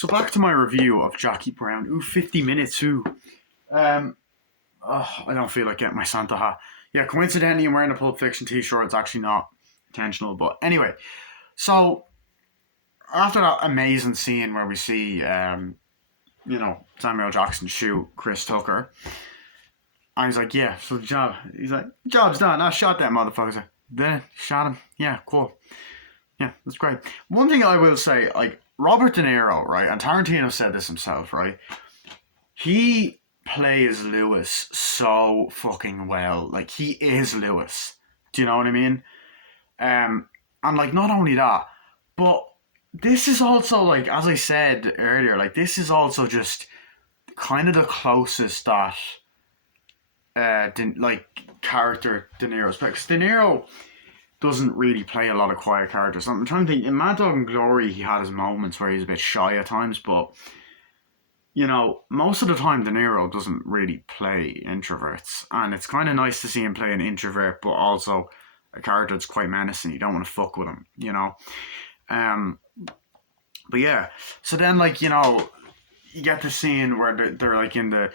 So back to my review of Jackie Brown. 50 minutes. Um, I don't feel like getting my Santa hat. Yeah, coincidentally, I'm wearing a Pulp Fiction t-shirt. It's actually not intentional, but anyway. So after that amazing scene where we see, Samuel Jackson shoot Chris Tucker, and he's like, yeah, so the job. He's like, job's done. I shot that motherfucker. He's like, then shot him. Yeah, cool. Yeah, that's great. One thing I will say, like Robert De Niro, right, and Tarantino said this himself, right? He plays Lewis so fucking well. Like he is Lewis. Do you know what I mean? And like not only that, but this is also like as I said earlier, like this is also just kind of the closest that like character De Niro's played. Because De Niro doesn't really play a lot of quiet characters. I'm trying to think. In Mad Dog and Glory, he had his moments where he's a bit shy at times, but most of the time De Niro doesn't really play introverts, and it's kind of nice to see him play an introvert, but also a character that's quite menacing. You don't want to fuck with him. Um, but yeah, so then you get the scene where they're like in the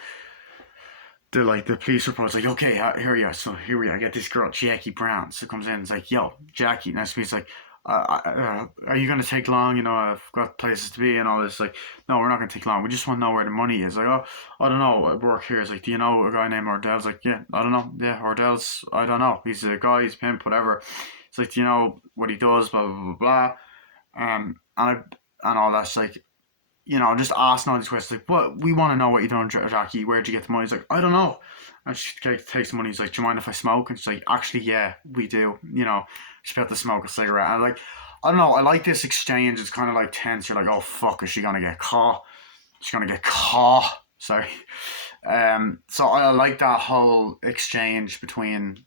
police report's like, okay, here we are. So here we are. I get this girl, Jackie Brown. So comes in. It's like, yo, Jackie. Nice to meet you. It's like, are you gonna take long? I've got places to be and all this. Like, no, we're not gonna take long. We just want to know where the money is. Like, oh, I don't know. I work here. It's like, do you know a guy named Ordell's? Like, yeah, I don't know. Yeah, Ordell's. I don't know. He's a guy. He's a pimp. Whatever. It's like, do you know what he does? Blah blah blah blah. And all that's like, just asking all these questions. Like, what we want to know what you done, Jackie. Where'd you get the money? He's like, I don't know. And she takes the money. He's like, do you mind if I smoke? And she's like, actually, yeah, we do. She's about to smoke a cigarette. And I don't know. I like this exchange. It's kind of like tense. You're like, oh fuck, is she gonna get caught? She's gonna get caught. Sorry. So I like that whole exchange between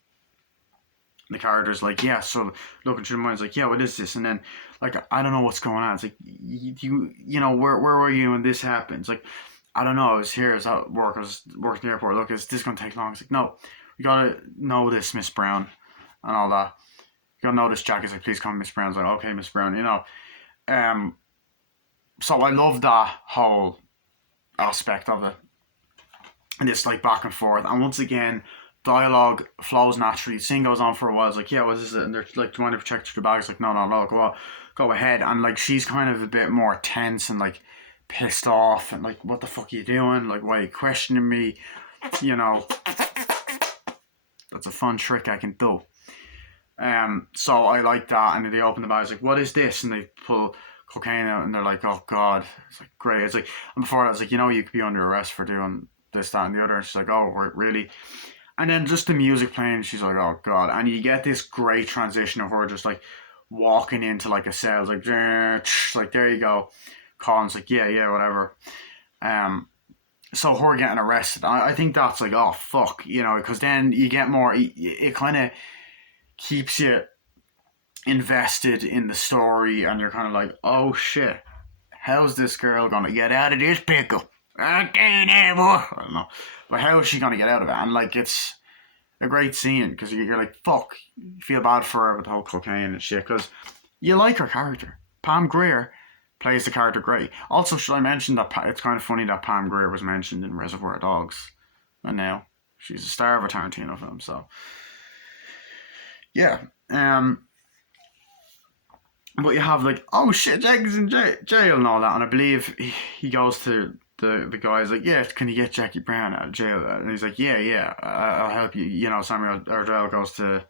the characters. Like, yeah. So looking through the mind's like, yeah, what is this? And then like, I don't know what's going on. It's like, where were you when this happened? It's like, I don't know. I was here. I was at work. I was working at the airport. Look, is this going to take long? It's like, no, you got to know this, Miss Brown, and all that. You got to know this, Jack. He's like, please call me Miss Brown. I was like, okay, Miss Brown, So I love that whole aspect of it. And it's like back and forth. And once again, dialogue flows naturally. The scene goes on for a while. It's like, yeah, what is it? And they're like, do you want to protect your bag? It's like, no, go ahead. And like, she's kind of a bit more tense and like pissed off and like, what the fuck are you doing? Like, why are you questioning me? That's a fun trick I can do. So I like that. And then they open the bag. It's like, what is this? And they pull cocaine out and they're like, oh god. It's like, great. It's like, and before that, it's like, you could be under arrest for doing this, that, and the other. And she's like, oh, really? And then just the music playing, she's like, oh god. And you get this great transition of her just like walking into like a cell, like there you go. Colin's like, yeah, whatever. So her getting arrested, I think that's like, oh fuck, because then you get more. It kind of keeps you invested in the story, and you're kind of like, oh shit, how's this girl gonna get out of this pickle? I don't know, but how is she gonna get out of it? And like, it's a great scene because you're like, fuck, you feel bad for her with the whole cocaine and shit because you like her character. Pam Grier plays the character great. Also, should I mention that it's kind of funny that Pam Grier was mentioned in Reservoir Dogs, and now she's a star of a Tarantino film. So yeah, but you have like, oh shit, Jackie's in jail and all that, and I believe he goes to the guy's like, yeah, can you get Jackie Brown out of jail? And he's like, yeah, I'll help you. Samuel Ardell goes to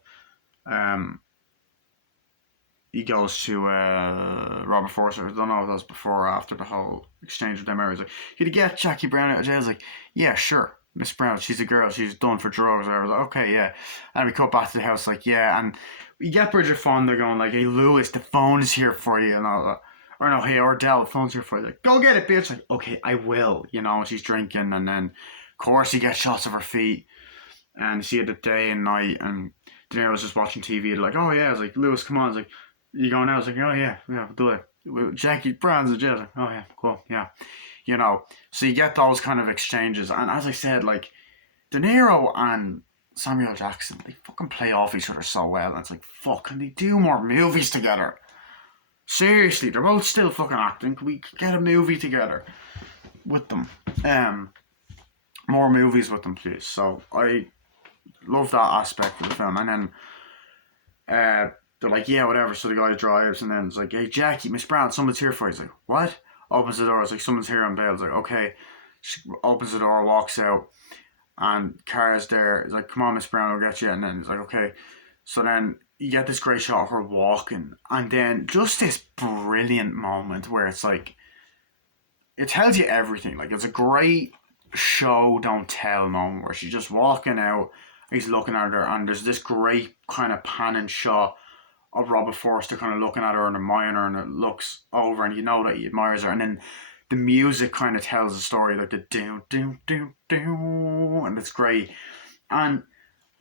he goes to Robert Forster. I don't know if that was before or after the whole exchange with them. He's like, can you get Jackie Brown out of jail? I was like, yeah, sure. Miss Brown, she's a girl. She's done for drugs. I was like, okay, yeah. And we cut back to the house, like, yeah. And we get Bridget Fonda going, like, hey, Lewis, the phone is here for you. And all that. Or no, hey, Ordell, the phone's here for you. Like, go get it, bitch. Like, okay, I will. She's drinking. And then, of course, he gets shots of her feet. And you see it the day and night. And De Niro was just watching TV. Like, oh, yeah. I was like, Lewis, come on. I was like, you going now? I was like, oh, yeah, we'll do it. Jackie Brown's in jail. Like, oh, yeah, cool, yeah. So you get those kind of exchanges. And as I said, like, De Niro and Samuel Jackson, they fucking play off each other so well. And it's like, fuck, can they do more movies together? Seriously, they're both still fucking acting. Can we get a movie together with them? Um, More movies with them, please. So I love that aspect of the film. And then they're like, yeah, whatever. So the guy drives, and then it's like, hey, Jackie, Miss Brown, someone's here for you. He's like, what? Opens the door. It's like, someone's here on bail. It's like, okay. She opens the door, walks out, and Kara's there. It's like, come on, Miss Brown, I'll get you. And then it's like, okay. So then you get this great shot of her walking, and then just this brilliant moment where it's like, it tells you everything. Like, it's a great show don't tell moment where she's just walking out, he's looking at her, and there's this great kind of panning shot of Robert Forster kind of looking at her and admiring her, and it looks over, and you know that he admires her, and then the music kind of tells the story, like the do do do do, and it's great. And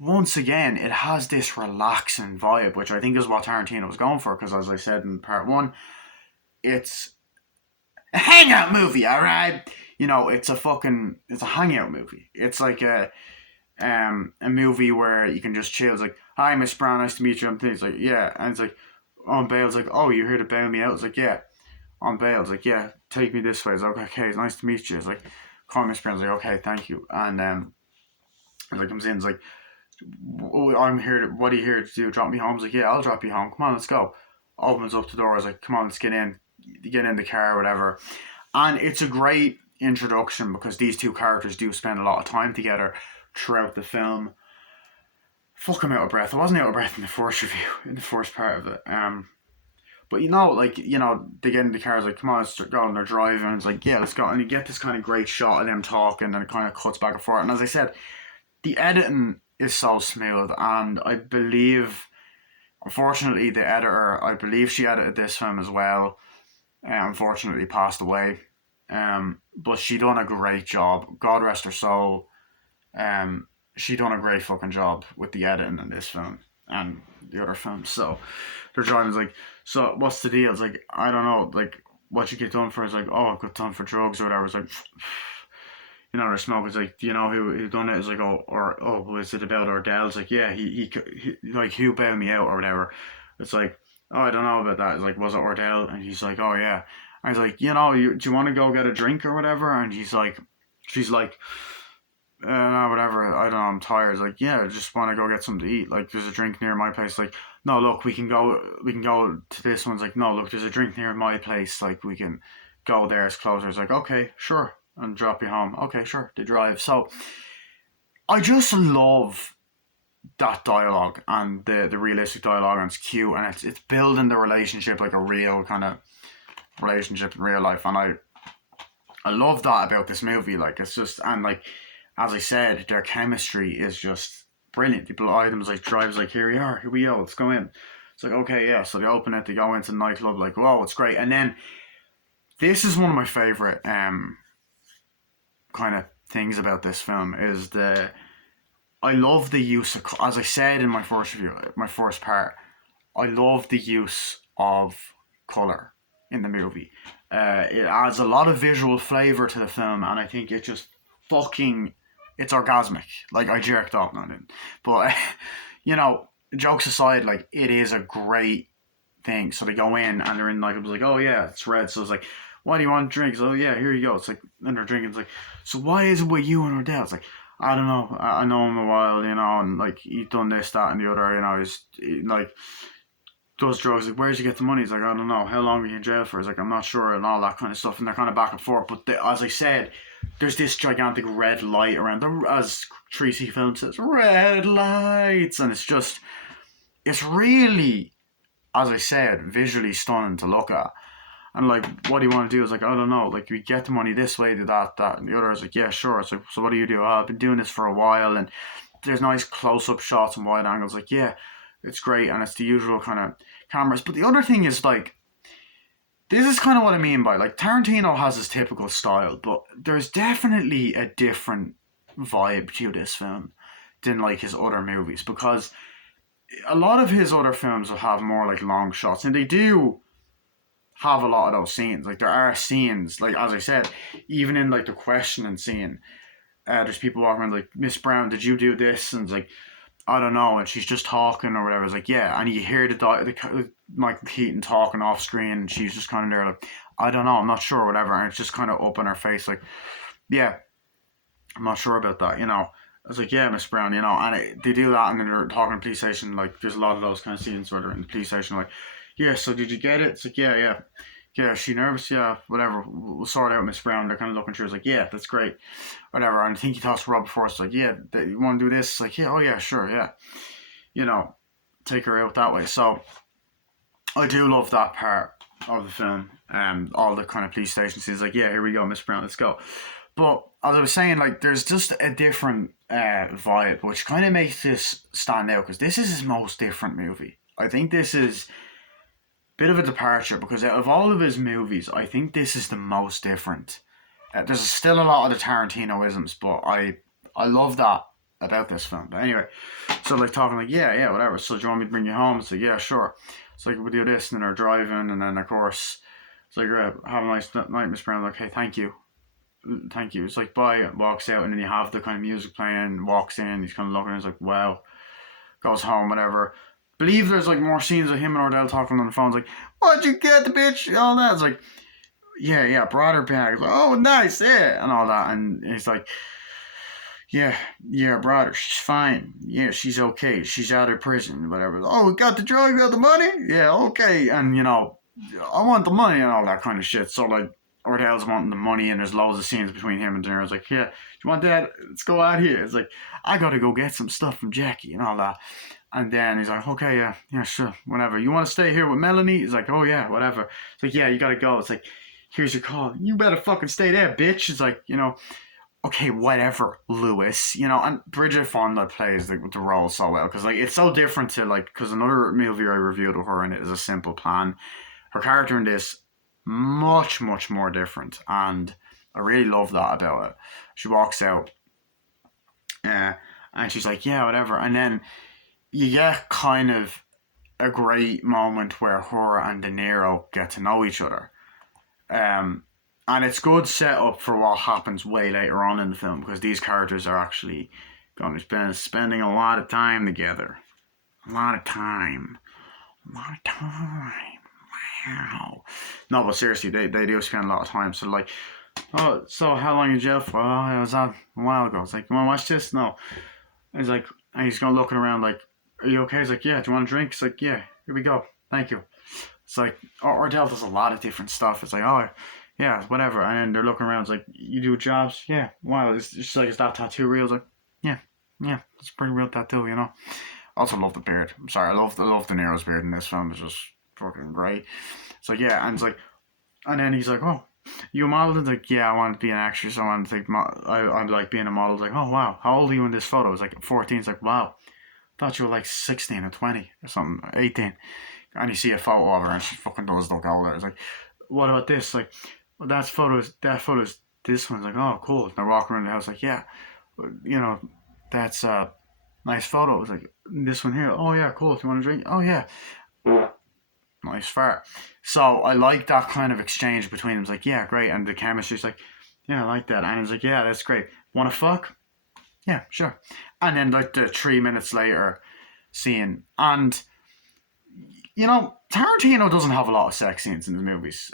once again, it has this relaxing vibe, which I think is what Tarantino was going for, because as I said in part one, it's a hangout movie, all right. You know, it's a hangout movie. It's like a movie where you can just chill. It's like, hi, Miss Brown, nice to meet you. And it's like, yeah, and it's like, on bail. It's like, oh, you're here to bail me out. It's like, yeah, on bail. It's like, yeah, take me this way. It's like, okay, it's nice to meet you. It's like, call me Miss Brown. It's like, okay, thank you. And it's like comes in. It's like, oh, I'm here. What are you here to do? Drop me home? It's like, yeah, I'll drop you home. Come on, let's go. Opens up the door. It's like, come on, let's get in. Get in the car or whatever. And it's a great introduction because these two characters do spend a lot of time together throughout the film. Fuck, I'm out of breath. I wasn't out of breath in the first review, in the first part of it. But they get in the car, it's like, come on, let's go, and they're driving, it's like, yeah, let's go. And you get this kind of great shot of them talking, and it kind of cuts back and forth. And as I said, the editing is so smooth, and I believe, unfortunately, the editor, I believe she edited this film as well, unfortunately passed away. But she done a great job. God rest her soul. She done a great fucking job with the editing in this film and the other films. So they're driving. It's like, so what's the deal? It's like, I don't know. Like, what you get done for? It's like, oh, I got done for drugs or whatever. It's like, they're smoking. It's like, do you know who done it? It's like, was it about Ordell? It's like, yeah, he like, who bailed me out or whatever. It's like, oh, I don't know about that. It's like, was it Ordell? And he's like, oh yeah. I was like, do you want to go get a drink or whatever? And she's like, no, whatever. I don't know. I'm tired. It's like, yeah, I just want to go get something to eat. Like, there's a drink near my place. Like, no, look, we can go to this one. It's like, no, look, there's a drink near my place. Like, we can go there. It's closer. It's like, okay, sure, and drop you home. Okay, sure. They drive. So, I just love that dialogue and the realistic dialogue, and it's cute, and it's building the relationship like a real kind of relationship in real life, and I love that about this movie. Like, it's just, and like, as I said, their chemistry is just brilliant. People items like drives, like, here we go, let's go in. It's like, okay, yeah. So they open it, they go into the nightclub, like, whoa, it's great. And then this is one of my favorite kind of things about this film is I love the use of, as I said in my first review, my first part, I love the use of color in the movie. It adds a lot of visual flavor to the film, and I think it just it's orgasmic. Like, I jerked off, not in, but jokes aside, like, it is a great thing. So they go in and they're in, like, it was like, oh yeah, it's red. So it's like, why do you want drinks? Oh yeah, here you go. It's like, and they're drinking. It's like, so why is it with you and Ordell? It's like, I don't know. I know him a while, and like, he's done this, that, and the other. He's like, does drugs. Like, where'd you get the money? He's like, I don't know. How long were you in jail for? He's like, I'm not sure, and all that kind of stuff. And they're kind of back and forth. But as I said, there's this gigantic red light around them, as Tracy Film says, red lights, and it's really, as I said, visually stunning to look at. And like, what do you want to do? It's like, I don't know. Like, we get the money this way, do that, and the other is like, yeah, sure. It's like, so what do you do? Oh, I've been doing this for a while, and there's nice close-up shots and wide angles. Like, yeah, it's great, and it's the usual kind of cameras. But the other thing is, like, this is kind of what I mean by, like, Tarantino has his typical style, but there's definitely a different vibe to this film than, like, his other movies, because a lot of his other films will have more, like, long shots, and they do have a lot of those scenes. Like, there are scenes, like, as I said, even in, like, the questioning scene, there's people walking around like, Miss Brown, did you do this? And it's like, I don't know, and she's just talking or whatever. It's like, yeah, and you hear the Michael Keaton talking off screen, and she's just kind of there like, I don't know, I'm not sure, whatever, and it's just kind of up in her face, like, yeah, I'm not sure about that, you know. I was like, yeah, Miss Brown, you know, and they do that, and then they're talking in the police station, like, there's a lot of those kind of scenes where they're in the police station, like, yeah, so did you get it? It's like, yeah, yeah. Yeah, is she nervous? Yeah, whatever. We'll sort it out, Miss Brown. They're kind of looking through. It's like, yeah, that's great. Whatever. And I think he talks to Rob before. It's like, yeah, you want to do this? It's like, yeah, oh, yeah, sure, yeah. You know, take her out that way. So I do love that part of the film. All the kind of police station scenes. Like, yeah, here we go, Miss Brown, let's go. But as I was saying, like, there's just a different vibe, which kind of makes this stand out because this is his most different movie. I think this is a bit of a departure because out of all of his movies, I think this is the most different. There's still a lot of the Tarantino-isms, but I love that about this film. But anyway, so like talking like, yeah, yeah, whatever. So do you want me to bring you home? It's like, yeah, sure. It's like, we do this, and then they're driving, and then of course, it's like, have a nice night, Miss Brown. Like, hey, thank you. It's like, bye, walks out, and then you have the kind of music playing, walks in, he's kind of looking, and he's like, wow, goes home, whatever. Believe there's like more scenes of him and Ordell talking on the phone. It's like, what'd you get, the bitch? All that. It's like, yeah, brought her back. Like, oh, nice, yeah, and all that. And he's like, yeah, brought her. She's fine. Yeah, she's okay. She's out of prison, whatever. Oh, got the drugs, got the money? Yeah, okay. And, you know, I want the money and all that kind of shit. So, like, Ordell's wanting the money, and there's loads of scenes between him and De Niro's like, yeah, do you want that? Let's go out here. It's like, I gotta go get some stuff from Jackie and all that. And then he's like, okay, yeah, sure, whatever. You want to stay here with Melanie? He's like, oh, yeah, whatever. It's like, yeah, you gotta go. It's like, here's your call. You better fucking stay there, bitch. It's like, you know, okay, whatever, Lewis. You know, and Bridget Fonda plays the role so well because, like, it's so different to, like, because another movie I reviewed of her in it is A Simple Plan. Her character in this, much, much more different. And I really love that about it. She walks out and she's like, yeah, whatever. And then you get kind of a great moment where her and De Niro get to know each other. And it's good setup for what happens way later on in the film because these characters are actually going to be spending a lot of time together. A lot of time. Wow. No, but seriously, they do spend a lot of time. So, like, oh, so how long in jail for? Oh, I was out a while ago. It's like, you want to watch this? No. And he's like, and he's going looking around like, are you okay? He's like, yeah, do you want a drink? It's like, yeah, here we go. Thank you. It's like, Ordell does a lot of different stuff. It's like, oh, yeah, whatever. And then they're looking around. It's like, you do jobs? Yeah. Wow. It's just like, is that tattoo real? It's like, yeah, it's a pretty real tattoo, you know. I also love the beard. I'm sorry, I love De Niro's beard in this film. It's just fucking great. It's like, yeah, and it's like, and then he's like, oh, you a model? It's like, yeah, I want to be an actress. I want to think, I like being a model. It's like, oh wow, how old are you in this photo? It's like 14. It's like, wow, thought you were like 16 or 20 or something, 18. And you see a photo of her, and she fucking does look older. It's like, what about this? Like, well, that photo's this one's like, oh, cool. And they're walking around the house like, yeah, you know, that's a nice photo. It's like, this one here, oh yeah, cool. Do you want a drink? Oh yeah, nice fart. So I like that kind of exchange between them. It's like, yeah, great. And the chemistry's like, yeah, I like that. And it's like, yeah, that's great. Want to fuck? Yeah, sure. And then like the 3 minutes later scene. And, you know, Tarantino doesn't have a lot of sex scenes in his movies.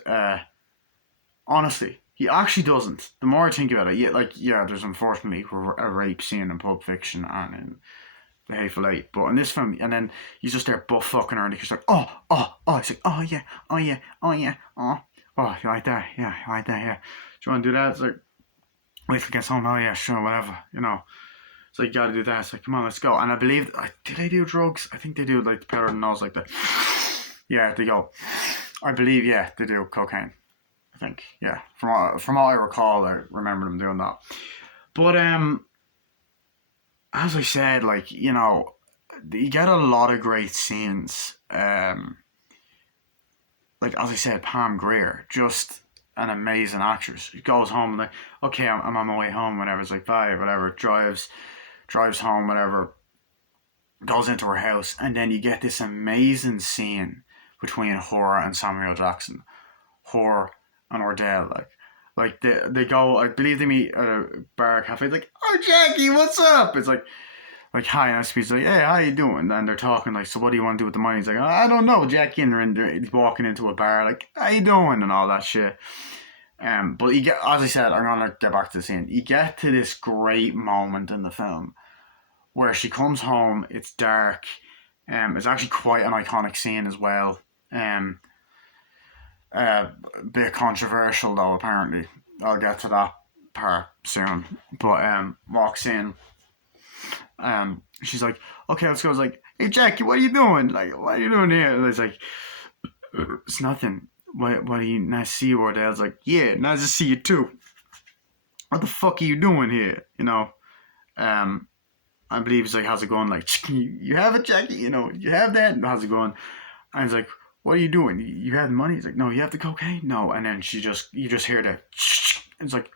Honestly, he actually doesn't. The more I think about it, yeah, there's unfortunately a rape scene in Pulp Fiction and in The Hateful Eight, but in this film, and then he's just there butt fucking her, and he's like, oh, he's like, oh yeah, you like that? Yeah, you like that? Yeah. Do you want to do that? It's like, wait till it gets home. Oh yeah, sure, whatever. You know. So you gotta do that. It's like, come on, let's go. And I believe, do they do drugs? I think they do, like the powder and nose, like that. Yeah, they go. I believe, yeah, they do cocaine. I think, yeah. From what I recall, I remember them doing that. But as I said, like, you know, you get a lot of great scenes. Like as I said, Pam Grier, just an amazing actress. She goes home and like, okay, I'm on my way home. Whatever. It's like, bye. Whatever. Drives home. Whatever. Goes into her house, and then you get this amazing scene between her and Samuel Jackson, her and Ordell, like they go. I believe they meet at a bar cafe. It's like, oh Jackie, what's up? It's like, like, hi, and he's like, hey, how you doing? And they're talking like, so what do you want to do with the money? He's like, I don't know, Jackie, and he's walking into a bar like, how you doing, and all that shit. But you get, as I said, I'm gonna get back to the scene. You get to this great moment in the film where she comes home. It's dark. It's actually quite an iconic scene as well. A bit controversial though, apparently. I'll get to that part soon. But walks in. She's like, okay, let's go. It's like, hey Jackie, what are you doing? Like, what are you doing here? And it's like, it's nothing. What are you? Nice to see you, Ordell's like, yeah, nice to see you too. What the fuck are you doing here? You know, I believe he's like, how's it going? Like, you have it, Jackie? You know, you have that? How's it going? And he's like, what are you doing? You have the money? He's like, no, you have the cocaine? No. And then you just hear the, it's like,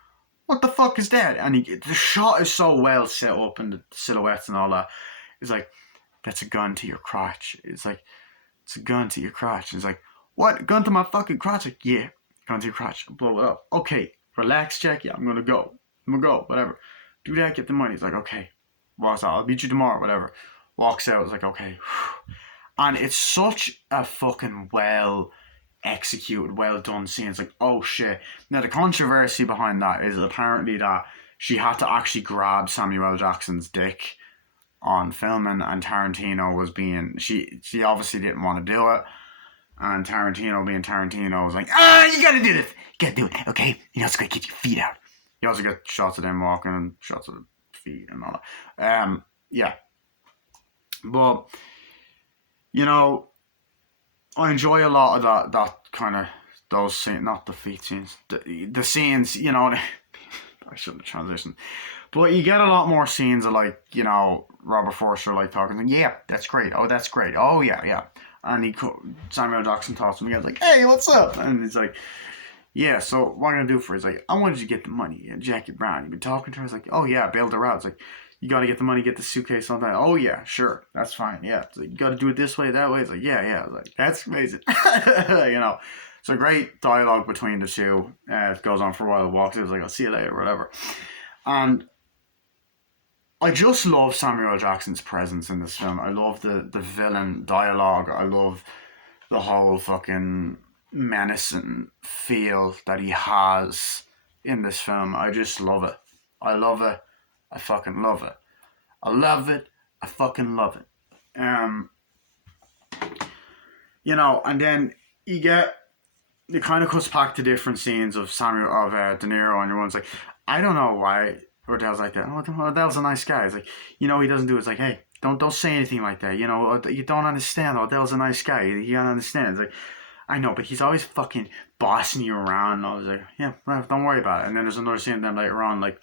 what the fuck is that? And the shot is so well set up and the silhouettes and all that. It's like, that's a gun to your crotch. It's like, it's a gun to your crotch. It's like, what? Gun to my fucking crotch? Like, yeah, gun to your crotch. Blow it up. Okay, relax, Jackie. I'm gonna go. Whatever. Do that, get the money. He's like, okay. Walks out. I'll meet you tomorrow, whatever. Walks out. It's like, okay. And it's such a fucking well executed, well done scene. It's like, oh shit. Now, the controversy behind that is apparently that she had to actually grab Samuel L. Jackson's dick on filming, and Tarantino was being, she obviously didn't want to do it. And Tarantino, being Tarantino, was like, you gotta do this. You gotta do it, okay? You know, it's gonna get your feet out. You also get shots of them walking and shots of the feet and all that. Yeah. But, you know, I enjoy a lot of that kind of, those scenes, not the feet scenes, the scenes, you know, I shouldn't have transitioned. But you get a lot more scenes of, like, you know, Robert Forster, like, talking, like, yeah, that's great. Oh, that's great. Oh, yeah. And Samuel Jackson talks to me. I was like, hey, what's up? And he's like, yeah, so what am I going to do for it? He's like, I wanted you to get the money. Jackie Brown, you've been talking to her? I was like, oh, yeah, bailed her out. It's like, you got to get the money, get the suitcase, all that. Oh, yeah, sure. That's fine. Yeah. It's like, you got to do it this way, that way. It's like, yeah. I was like, that's amazing. You know, it's a great dialogue between the two. It goes on for a while. Walks in, it's like, I'll see you later, whatever. And I just love Samuel L. Jackson's presence in this film. I love the villain dialogue. I love the whole fucking menacing feel that he has in this film. I just love it. I love it. I fucking love it. I love it. I fucking love it. You know, and then you get, it kind of cuts back to different scenes of De Niro, and everyone's like, I don't know why Ordell's like that. Oh, Ordell's a nice guy. It's like, you know, he doesn't do it. It's like, hey, don't say anything like that. You know, you don't understand. Ordell's a nice guy. You don't understand. It's like, I know, but he's always fucking bossing you around. And I was like, yeah, well, don't worry about it. And then there's another scene then later on, like,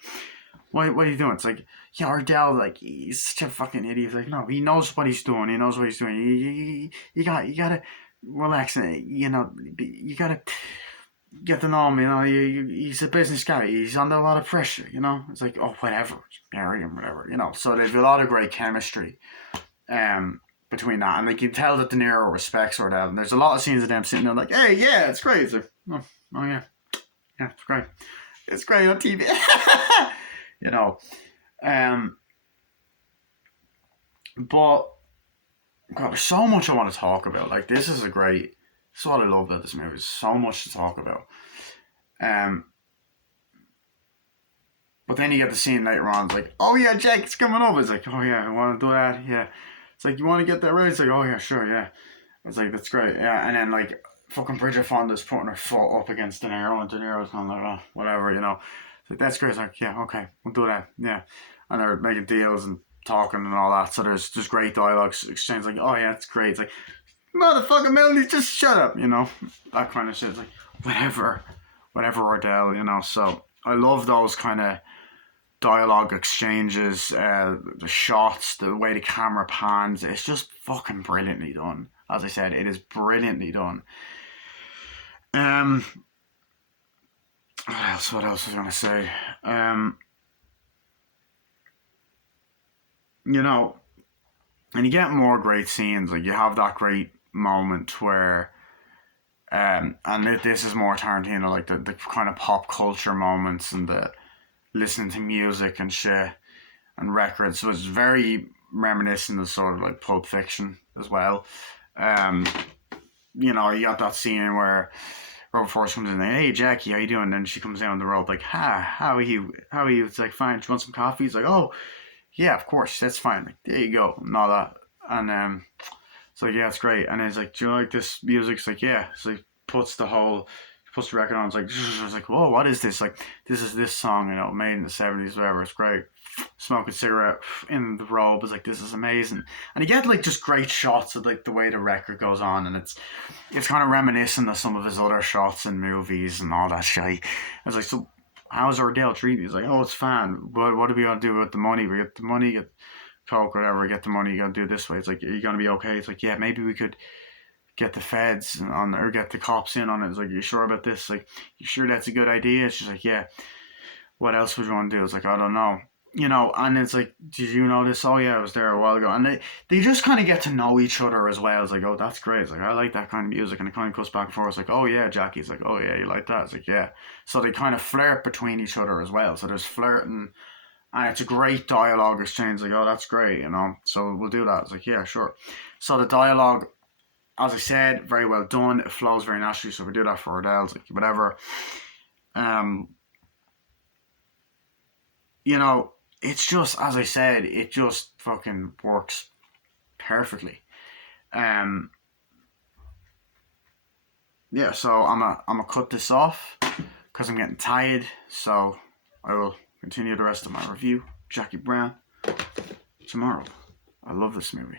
what are you doing? It's like, yeah, Ordell, like, he's such a fucking idiot. It's like, no, he knows what he's doing. He knows what he's doing. You gotta relax. You know, you gotta get to know him. You know, he's a business guy. He's under a lot of pressure. You know, it's like, oh, whatever, marry him, whatever. You know, so there's a lot of great chemistry, between that, and like you can tell that De Niro respects Ordell. And there's a lot of scenes of them sitting there like, hey, yeah, it's great. It's like, oh yeah, it's great. It's great on TV. You know, but God, there's so much I want to talk about. Like, this is what I love about this movie. There's so much to talk about. But then you get the scene later on. It's like, oh yeah, Jake's coming over. It's like, oh yeah, I want to do that. Yeah. It's like, you want to get that ready? It's like, oh yeah, sure, yeah. It's like, that's great. Yeah. And then like fucking Bridget Fonda's putting her foot up against De Niro, and De Niro's going like, oh, whatever, you know. It's like, that's great. It's like, yeah, okay, we'll do that. Yeah. And they're making deals and talking and all that. So there's great dialogues exchange. Like, oh yeah, it's great. It's like, motherfucking Melanie, just shut up, you know, that kind of shit. It's like, whatever Ordell, you know. So I love those kind of dialogue exchanges, the shots, the way the camera pans. It's just fucking brilliantly done. As I said, it is brilliantly done. What else was I gonna say? You know, and you get more great scenes. Like, you have that great moment where, and this is more Tarantino, like the kind of pop culture moments and the listening to music and shit and records. So it's very reminiscent of sort of like Pulp Fiction as well. Um, you know, you got that scene where Robert Forrest comes in like, hey Jackie, how you doing? And then she comes down the road like, how are you? How are you? It's like, fine. Do you want some coffee? He's like, oh yeah, of course, that's fine. Like, there you go, and all that. And so yeah, it's great. And he's like, do you like this music? It's like, yeah. So he puts the record on. It's like, it's like, whoa, what is this? Like, this is this song, you know, made in the '70s, whatever. It's great. Smoking cigarette in the robe is like, this is amazing. And you get like just great shots of like the way the record goes on, and it's kind of reminiscent of some of his other shots in movies and all that shit. I was like, so how's our Dale treat? He's like, oh, it's fine. What are we gonna do with the money? We get the money, get Coke, whatever. Get the money. You gotta do it this way. It's like, are you gonna be okay? It's like, yeah, maybe we could get the feds on or get the cops in on it. It's like, you sure about this? Like, you sure that's a good idea? She's like, yeah. What else would you want to do? It's like, I don't know. You know, and it's like, did you know this? Oh yeah, I was there a while ago. And they just kind of get to know each other as well. It's like, oh, that's great. It's like, I like that kind of music. And it kind of goes back and forth. It's like, oh yeah, Jackie's like, oh yeah, you like that? It's like, yeah. So they kind of flirt between each other as well. So there's flirting, and it's a great dialogue exchange. Like, oh, that's great, you know. So we'll do that. It's like, yeah, sure. So the dialogue, as I said, very well done. It flows very naturally. So we do that for Adele. It's like, whatever. You know, it's just, as I said, it just fucking works perfectly. Um, yeah, so I'm a cut this off because I'm getting tired. So I will continue the rest of my review, Jackie Brown, tomorrow. I love this movie.